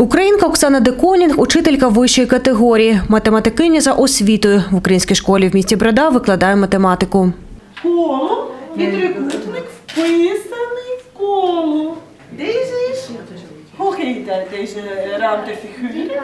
Українка Оксана Деконінг – учителька вищої категорії, математикиня за освітою. В українській школі в місті Брада викладає математику. коло і трикутник вписаний в коло. Де ж? hoe де ж рамки ruimtefiguur?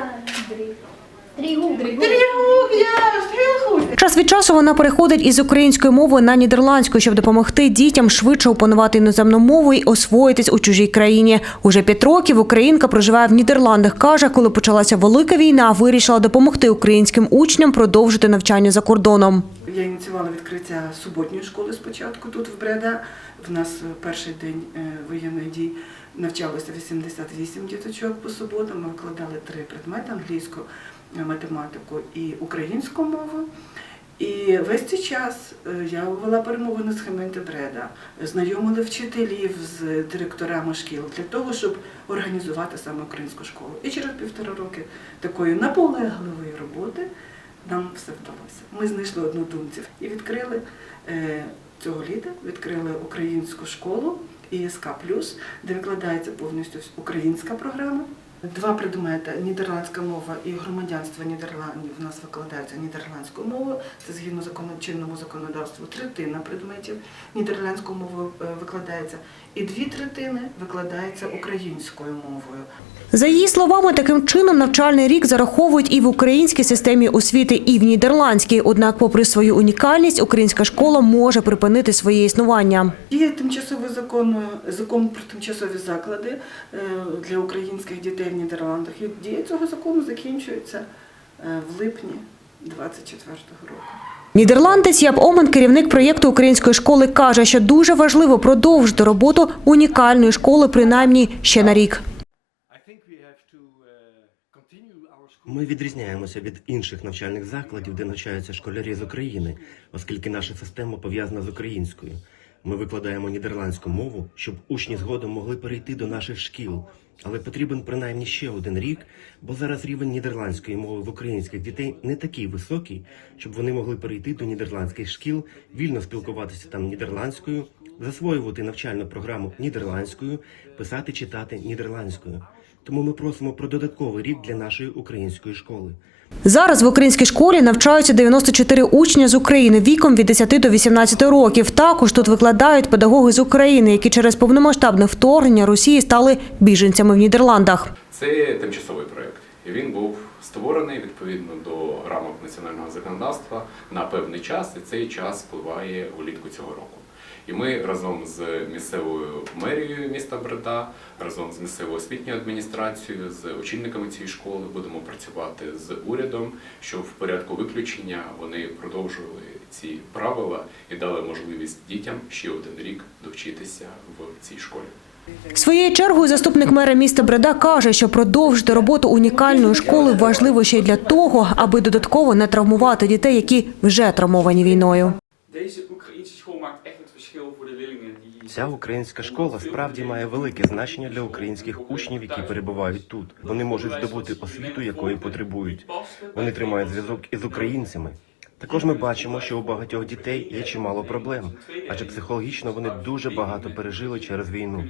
Час від часу вона переходить із української мови на нідерландську, щоб допомогти дітям швидше опанувати іноземну мову і освоїтись у чужій країні. Уже п'ять років українка проживає в Нідерландах. каже, коли почалася велика війна, вирішила допомогти українським учням продовжити навчання за кордоном. Я ініціювала відкриття суботньої школи спочатку тут в Бреда. В нас е, перший день е, воєнних дій навчалося 88 діточок по суботам. Ми викладали три предмети: англійську, е, математику і українську мову. І весь цей час я вела перемовини з Хементи Бреда, знайомили вчителів з директорами шкіл для того, щоб організувати саме українську школу. І через півтора роки такої наполегливої роботи нам все вдалося. Ми знайшли однодумців і відкрили е, цього літа, відкрили українську школу ІСК де викладається повністю українська програма. Два предмети нідерландська мова і громадянство Нідерландів в нас викладаються нідерландською мовою. Це згідно закону чинному законодавству. Третина предметів нідерландською мовою е, викладається, і дві третини викладається українською мовою. За її словами, таким чином навчальний рік зараховують і в українській системі освіти, і в нідерландській. Однак, попри свою унікальність, українська школа може припинити своє існування. Є тимчасовий закон, закон про тимчасові заклади е, для українських дітей Нідерландах. І дія цього закону закінчується е, в липні 24-го року. Нідерландець Яп Омен, керівник проєкту української школи, каже, що дуже важливо продовжити роботу унікальної школи принаймні ще на рік. Ми відрізняємося від інших навчальних закладів, де навчаються школярі з України, оскільки наша система пов'язана з українською. Ми викладаємо нідерландську мову, щоб учні згодом могли перейти до наших шкіл. Але потрібен принаймні ще один рік, бо зараз рівень нідерландської мови в українських дітей не такий високий, щоб вони могли перейти до нідерландських шкіл, вільно спілкуватися там нідерландською, засвоювати навчальну програму нідерландською, писати, читати нідерландською. Тому ми просимо про додатковий рік для нашої української школи. Зараз в українській школі навчаються 94 учня з України віком від 10 до 18 років. Також тут викладають педагоги з України, які через повномасштабне вторгнення Росії стали біженцями в Нідерландах. Це тимчасовий проєкт, і він був створений відповідно до рамок національного законодавства на певний час, і цей час впливає улітку цього року. І ми разом з місцевою мерією міста Бреда, разом з місцевою освітньою адміністрацією, з очільниками цієї школи будемо працювати з урядом, щоб в порядку виключення вони продовжували ці правила і дали можливість дітям ще один рік довчитися в цій школі. Своєю чергою заступник мера міста Бреда каже, що продовжити роботу унікальної школи важливо ще й для того, аби додатково не травмувати дітей, які вже травмовані війною. Ця українська школа справді має велике значення для українських учнів, які перебувають тут. Вони можуть здобути освіту, якої потребують. Вони тримають зв'язок із українцями. Також ми бачимо, що у багатьох дітей є чимало проблем, адже психологічно вони дуже багато пережили через війну.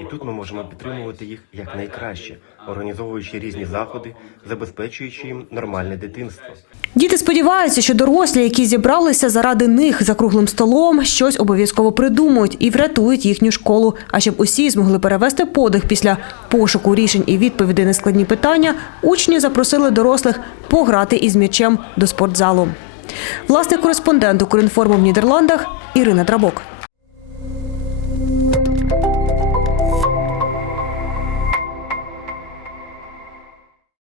І тут ми можемо підтримувати їх якнайкраще, організовуючи різні заходи, забезпечуючи їм нормальне дитинство. Діти сподіваються, що дорослі, які зібралися заради них за круглим столом, щось обов'язково придумають і врятують їхню школу. А щоб усі змогли перевести подих після пошуку рішень і відповідей на складні питання, учні запросили дорослих пограти із м'ячем до спортзалу. Власний кореспондент Укрінформу в Нідерландах Ірина Драбок.